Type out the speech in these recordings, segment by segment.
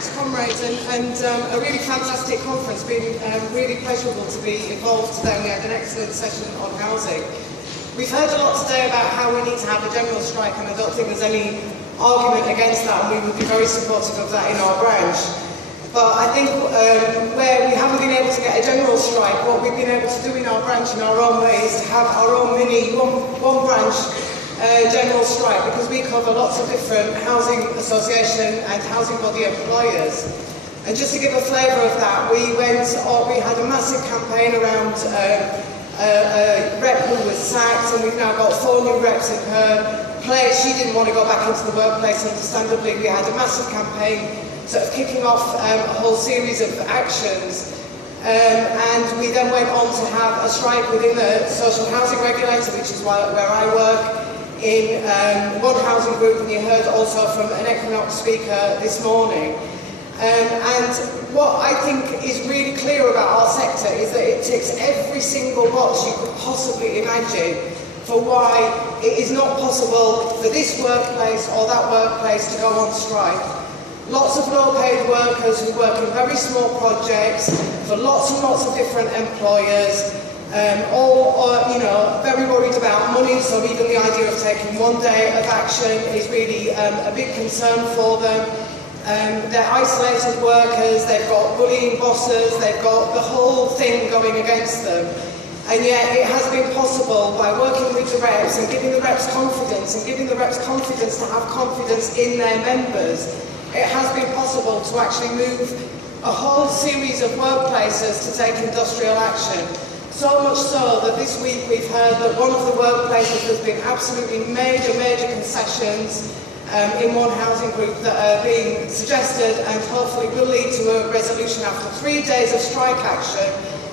thanks, comrades, and a really fantastic conference. Been really pleasurable to be involved today. We had an excellent session on housing. We've heard a lot today about how we need to have a general strike, and I don't think there's any argument against that, and we would be very supportive of that in our branch. But I think where we haven't been able to get a general strike, what we've been able to do in our branch in our own way is to have our own mini one branch general strike, because we cover lots of different housing association and housing body employers. And just to give a flavour of that, we had a massive campaign around a rep who was sacked, and we've now got 4 new reps in her place. She didn't want to go back into the workplace, understandably. We had a massive campaign sort of kicking off a whole series of actions. And we then went on to have a strike within the social housing regulator, which is where I work, in one housing group, and you heard also from an Equinox speaker this morning. And what I think is really clear about our sector is that it ticks every single box you could possibly imagine for why it is not possible for this workplace or that workplace to go on strike. Lots of low-paid workers who work in very small projects for lots and lots of different employers, all very worried about money, so even the idea of taking one day of action is really a big concern for them. They're isolated workers, they've got bullying bosses, they've got the whole thing going against them. And yet it has been possible, by working with the reps and giving the reps confidence, and giving the reps confidence to have confidence in their members, it has been possible to actually move a whole series of workplaces to take industrial action. So much so that this week we've heard that one of the workplaces has been absolutely major concessions in one housing group that are being suggested, and hopefully will lead to a resolution after 3 days of strike action,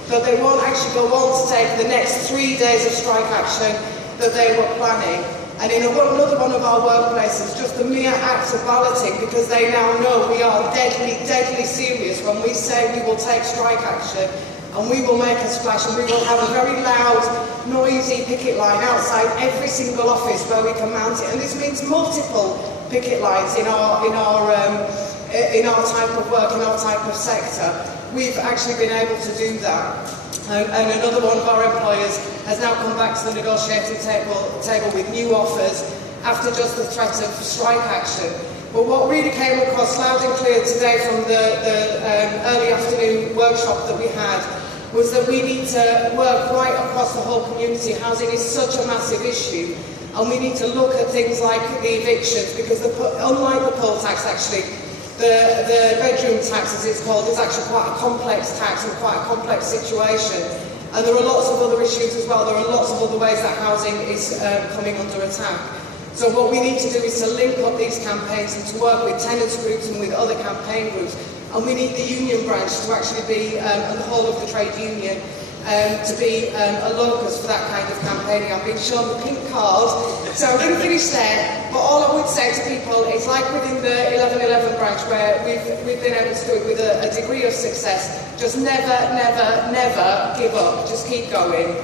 that they won't actually go on to take the next 3 days of strike action that they were planning. And in another one of our workplaces, just the mere act of balloting, because they now know we are deadly serious when we say we will take strike action, and we will make a splash, and we will have a very loud, noisy picket line outside every single office where we can mount it. And this means multiple picket lines in our type of work, in our type of sector. We've actually been able to do that. And another one of our employers has now come back to the negotiating table with new offers after just the threat of strike action. But what really came across loud and clear today from the early afternoon workshop that we had was that we need to work right across the whole community. Housing is such a massive issue, and we need to look at things like the evictions, because unlike the poll tax, actually, the bedroom tax, as it's called, is actually quite a complex tax and quite a complex situation. And there are lots of other issues as well. There are lots of other ways that housing is coming under attack. So what we need to do is to link up these campaigns and to work with tenants groups and with other campaign groups. And we need the union branch to actually be, and the whole of the trade union, to be a locus for that kind of campaigning. I've been shown the pink card, so I'm going to finish there. But all I would say to people is, like within the 1111 branch, where we've been able to do it with a degree of success, just never give up. Just keep going.